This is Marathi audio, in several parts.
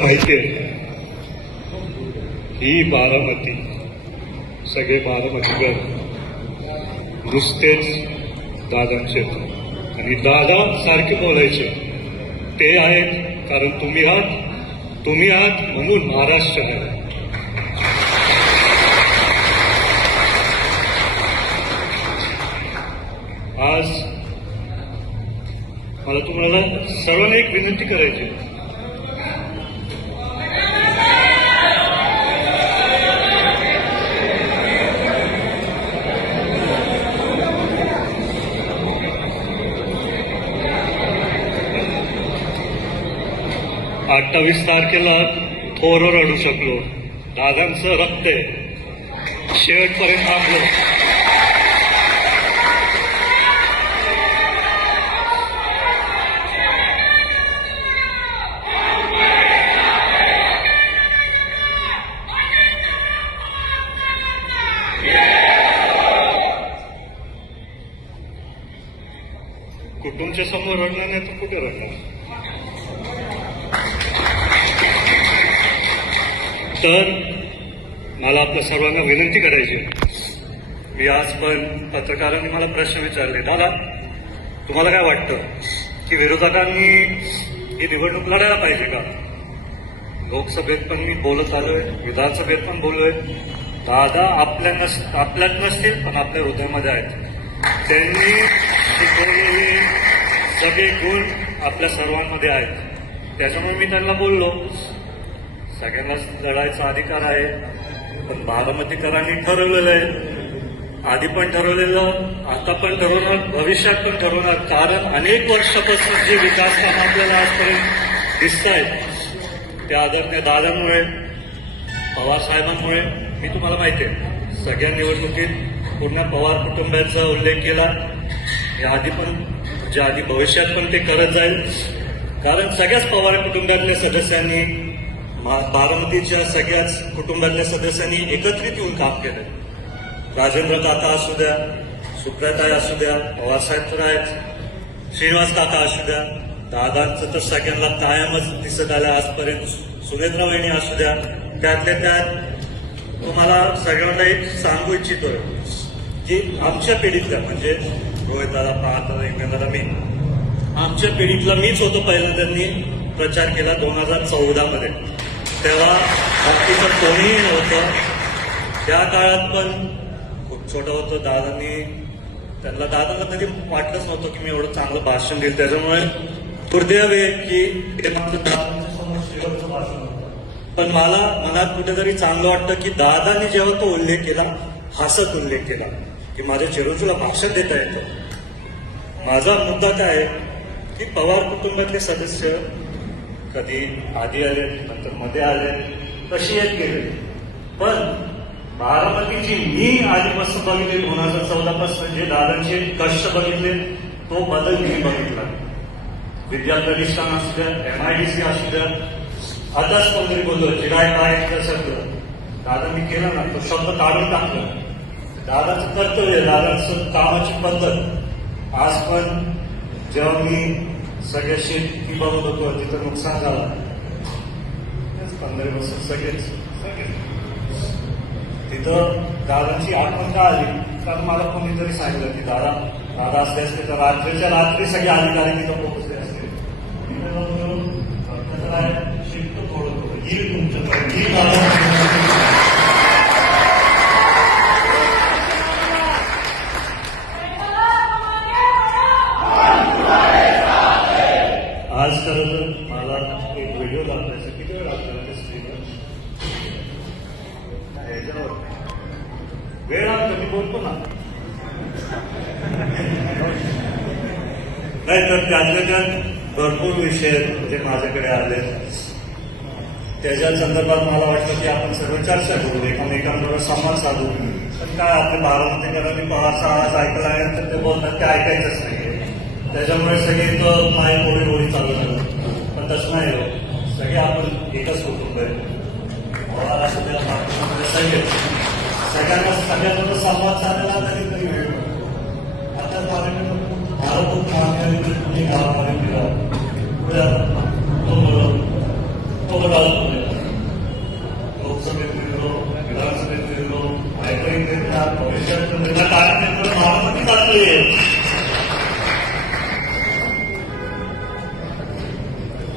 माहिती आहे ही बारामती, सगळे बारामतीकर नुसतेच दादांचे आणि दादा सारखे बोलायचे ते आहेत कारण तुम्ही आहात म्हणून महाराष्ट्र आहे. आज मला तुम्हाला सर्वांना एक विनंती करायची. अठ्ठावीस तारखेला थोरवर अडू शकलो, दादांचं रक्त आहे, शेवटपर्यंत थांबलो. कुटुंबच्या समोर रडणार नाही तर कुठे रडणार. तर मला आपल्या सर्वांना विनंती करायची. मी आज पण पत्रकारांनी मला प्रश्न विचारले, दादा तुम्हाला काय वाटतं की विरोधकांनी ही निवडणूक लढायला पाहिजे का? लोकसभेत पण मी बोलत आलोय, विधानसभेत पण बोललोय. दादा आपल्यात नसतील पण आपल्या हृदयामध्ये आहेत. त्यांनी शिकवलेले सगळे गुण आपल्या सर्वांमध्ये आहेत. त्याच्यामुळे मी त्यांना बोललो सगळ्यांनाच लढायचा अधिकार आहे, पण बारामतीकरांनी ठरवलेलं आहे, आधी पण ठरवलेलं, आता पण ठरवणार, भविष्यात पण ठरवणार. कारण अनेक वर्षापासून जे विकास काम आपल्याला आजपर्यंत दिसत आहेत त्या आदरणीय दादांमुळे, पवार साहेबांमुळे. मी तुम्हाला माहिती आहे सगळ्या निवडणुकीत पूर्ण पवार कुटुंबाचा उल्लेख केला. याआधी पण जे आधी भविष्यात पण ते करत जाईल. कारण सगळ्याच पवार कुटुंबातल्या सदस्यांनी, बारामतीच्या सगळ्याच कुटुंबातल्या सदस्यांनी एकत्रित येऊन काम केलं. राजेंद्र काका असू द्या, सुप्रियाताई असू द्या, पवारसाहेब तर आहेत, श्रीनिवास काका असू द्या, दादांचं तर सगळ्यांना कायमच दिसत आलं आजपर्यंत. सुनेत्रा वहिनी असू द्या, त्यातल्या त्यात तुम्हाला सगळ्यांना एक सांगू इच्छितोय की आमच्या पिढीतल्या म्हणजे रोहिताला, पाहताला, एकमेकाला मी, आमच्या पिढीतला मीच होतो पहिल्यांदा प्रचार केला 2014 मध्ये. तेव्हा बाकीचं कोणीही नव्हतं. त्या काळात पण खूप छोटं होतं. दादांना कधी वाटलंच नव्हतं की मी एवढं चांगलं भाषण देईल. त्याच्यामुळे दुर्दैव आहे की ते मात्र दादांच्या समोर शेवटचं भाषण होतं. पण मला मनात कुठेतरी चांगलं वाटतं की दादांनी जेव्हा तो उल्लेख केला, हसत उल्लेख केला की माझ्या चिरोजूला भाषण देता येतं. माझा मुद्दा काय आहे की पवार कुटुंबातले सदस्य कधी आधी आले, नंतर मध्ये आले, कशी येत गेले, पण बारामतीची मी आधीपासून बघितले 2014 पासून जे दादांचे कष्ट बघितले तो बदल मी बघितला. विद्या प्रतिष्ठान असू द्या, MIDC असू द्या, आताच कोणतरी बोललो जिराय काय शब्द दादांनी केला ना, तो शब्द काढून टाकला. दादाचं कर्तव्य, दादाचं कामाची पद्धत. आज पण जेव्हा मी सगळ्या शेती बघत होतो तिथं नुकसान झालं, 15 वर्ष सगळेच तिथं दादांची आठवण का आली? कारण मला कोणीतरी सांगितलं की दादा असले असते तर रात्रीच्या रात्री सगळे अधिकारी तिथं पोहोचले असते. शिकतो थोडं येईल तुमच्याकडे. आज खरं तर मला एक व्हिडिओ दाखवायचा. किती वेळ लागतो स्क्रीनवर? ह्याच्यावर वेळ लागतो, मी बोलतो ना. नाही तर त्यातल्या त्यात भरपूर विषय जे माझ्याकडे आले त्याच्या संदर्भात मला वाटतं की आपण सर्व चर्चा करू, एकमेकांबरोबर संवाद साधू. पण काय आपले बारामतीकरांनी पवारचा आवाज ऐकला आहे तर ते बोलतात ते ऐकायचंच नाही. त्याच्यामुळे सगळे तर माय गोडी चालू झालं. पण तसं नाही हो, सगळे आपण एकच कुटुंब आहे. पवार असू द्या, सगळ्यांना संवाद साधायला कधीतरी वेळ. आता मला खूप मागणी तुम्ही गावामध्ये फिरा, तो माझ्यासोबत आलो लोकसभेत फिरलो, विधानसभेत फिरलो, ऐकून देतात, भविष्यात पण देतात, काय नेमकं महाराष्ट्रात चाललंय.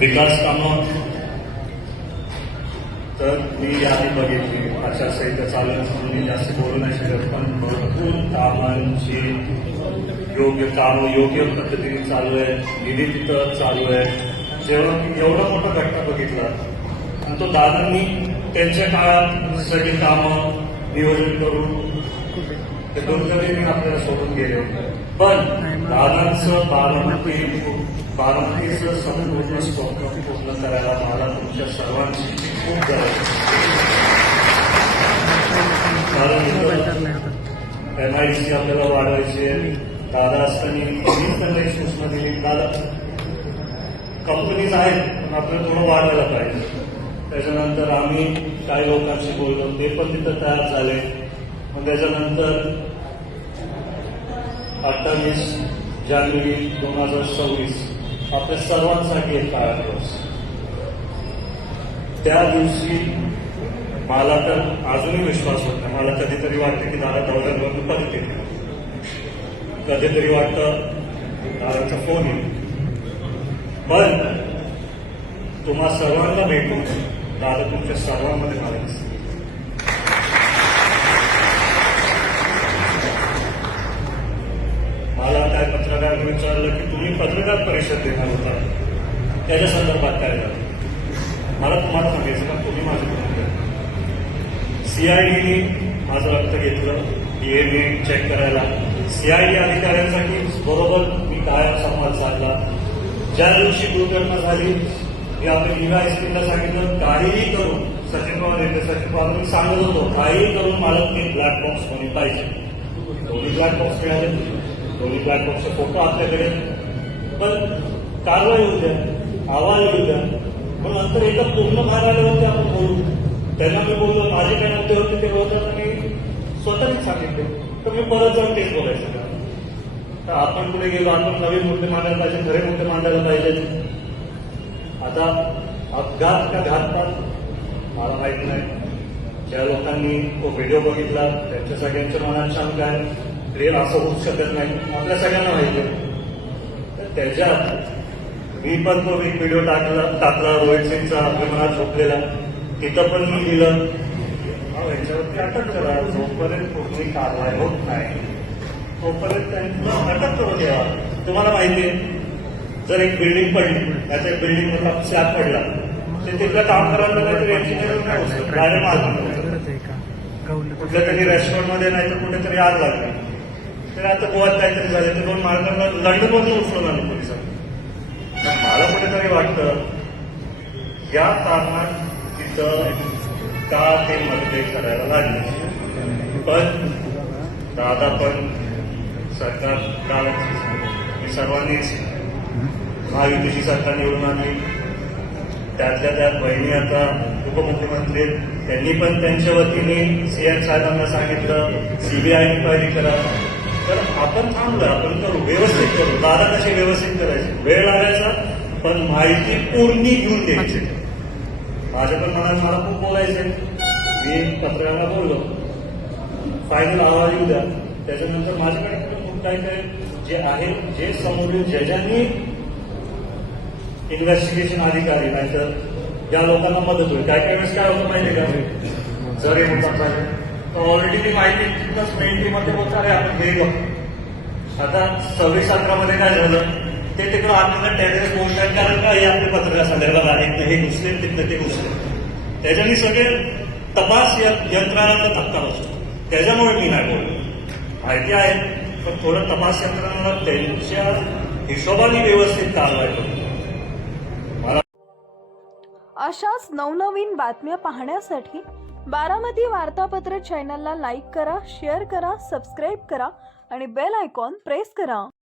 विकास कामं तर मी यादी बघितली, आचारसंहिता चालत म्हणून मी जास्त बोलू नाही शकत, पण भरपूर कामांची योग्य पद्धतीने चालू आहे, निधी तिथं चालू आहे. जेव्हा मी एवढा मोठा घटना बघितला आणि तो दादांनी त्यांच्या काळात सगळी कामं नियोजन करून ते दुर्दैवाने आपल्याला सोडून गेले. पण दादांचं बारामतीचं संपूर्ण स्वप्न पूर्ण करायला मला तुमच्या सर्वांची खूप गरज आहे. MIDC आपल्याला वाढवायची आहे. दादा असताना त्यांना एक सूचना दिली, दादा कंपनीज आहेत पण आपल्याला थोडं वाढवायला पाहिजे. त्याच्यानंतर आम्ही काही लोकांशी बोललो, ते पण तिथं तयार झाले. मग त्याच्यानंतर 28 जानेवारी 2026 आपल्या सर्वांसाठी एक काळा दिवस. त्या दिवशी मला तर अजूनही विश्वास होत नाही. मला कधीतरी वाटतं की दादा दौऱ्यांवरून परत येते, कधीतरी वाटतं दादाचा फोन येईल. पण तुम्हा सर्वांना भेटून दादा तुमच्या सर्वांमध्ये मला दिसते. मला काय पत्रकारांनी विचारलं की तुम्ही पत्रकार परिषद देणार होता, त्याच्या संदर्भात काय झालं. मला तुम्हाला सांगायचं का, तुम्ही माझं CIDने माझं रक्त घेतलं, DNA चेक करायला. CID अधिकाऱ्यांसाठी बरोबर मी कायम संवाद साधला. ज्या दिवशी दुर्घटना झाली मी आपल्या निघा एसपीला सांगितलं, काहीही करून सचिन पवार येते, सचिन पवार मी सांगत होतो काहीही करून मला ते ब्लॅक बॉक्स कोणी पाहिजे. दोन्ही ब्लॅक बॉक्स मिळाले, दोन्ही ब्लॅक बॉक्सचे फोटो आपल्याकडे. पण कारवाई होऊ द्या, अहवाल येऊ द्या. पण नंतर एकदा पूर्ण बाहेर आल्यावरती आपण बोलू. त्यांना मी बोललो, माझे काय मुद्दे होते ते होतं मी स्वतःच सांगितले. तर मी परत जाऊन तेच बोलायचं का, तर आपण पुढे गेलो, आपण नवीन मुद्दे मांडायला पाहिजे, खरे मुद्दे मांडायला पाहिजे. आता अपघात का घातपात मला माहित नाही. ज्या लोकांनी तो व्हिडिओ बघितला त्यांच्या सगळ्यांच्या मनात शंका आहे, हे असं होऊ शकत नाही, आपल्या सगळ्यांना माहिती आहे. तर त्याच्यात मी पण तो एक व्हिडिओ टाकला रोहित सिंगचा विमानात झोपलेला. तिथं पण मी दिलं यांच्यावरती अटक करा. जोपर्यंत कुठली कारवाई होत नाही तोपर्यंत त्यांना अटक करून द्या. तुम्हाला माहिती आहे, जर एक बिल्डिंग पडली, त्याच्या एक बिल्डिंग मधला स्लॅब पडला, ते तिथलं काम करायला काहीतरी इंजिनिअरिंग नाही होतं, डायरेक्ट आग कुठल्या तरी रेस्टॉरंटमध्ये नाही तर कुठेतरी आग लागली. तर आता गोव्यात काहीतरी झाले, ते 2 मार्गांना लंडनमधून उचलून आलं पोलिसांनी. मला कुठेतरी वाटतं या कारणात तिथं का ते मतभेद करायला लागले. पण दादा पण सरकार मी सर्वांनीच महायुतीची सरकार निवडून आणली. त्यातल्या त्यात बहिणी आता उपमुख्यमंत्री, त्यांनी पण त्यांच्या वतीने CM साहेबांना सांगितलं CBI इन्क्वायरी करा. तर आपण थांबलोय, आपण करू, व्यवस्थित करू. दादा कसे व्यवस्थित करायचे, वेळ लागायचा पण माहिती पूर्ण घेऊन द्यायची. माझ्या पण मनात मला खूप बोलायचंय. मी पत्रकारांना बोललो, फायनल अहवाल येऊ द्या. त्याच्यानंतर माझ्याकडे पण खूप काही जे आहे, जे समोरील जजांनी इन्व्हेस्टिगेशन अधिकारी नाही तर ज्या लोकांना मदत होईल. काय वेळेस काय होतं माहिती का, जर हे होतात तर ऑलरेडी ती माहिती मेन टीमध्ये होत आहे, आपण घरी बघतो. आता 26-11 काय झालं, ते तिकडं आपल्याला टेररिस्ट बोलतात, कारण का हे आपले पत्रकार संदर्भात आहेत, हे घुसले तिथनं ते घुसले. त्याच्यानी सगळे तपास यंत्रणांना धक्का बसतो. त्याच्यामुळे मी नाही बोललो. माहिती आहे पण थोडं तपास यंत्रणांना त्यांच्या हिशोबाने व्यवस्थित कारवाई करतो. अशाच नवनवीन बातम्या पाहण्यासाठी बारामती वार्तापत्र चॅनलला लाईक करा, शेअर करा, सबस्क्राईब करा आणि बेल आयकॉन प्रेस करा.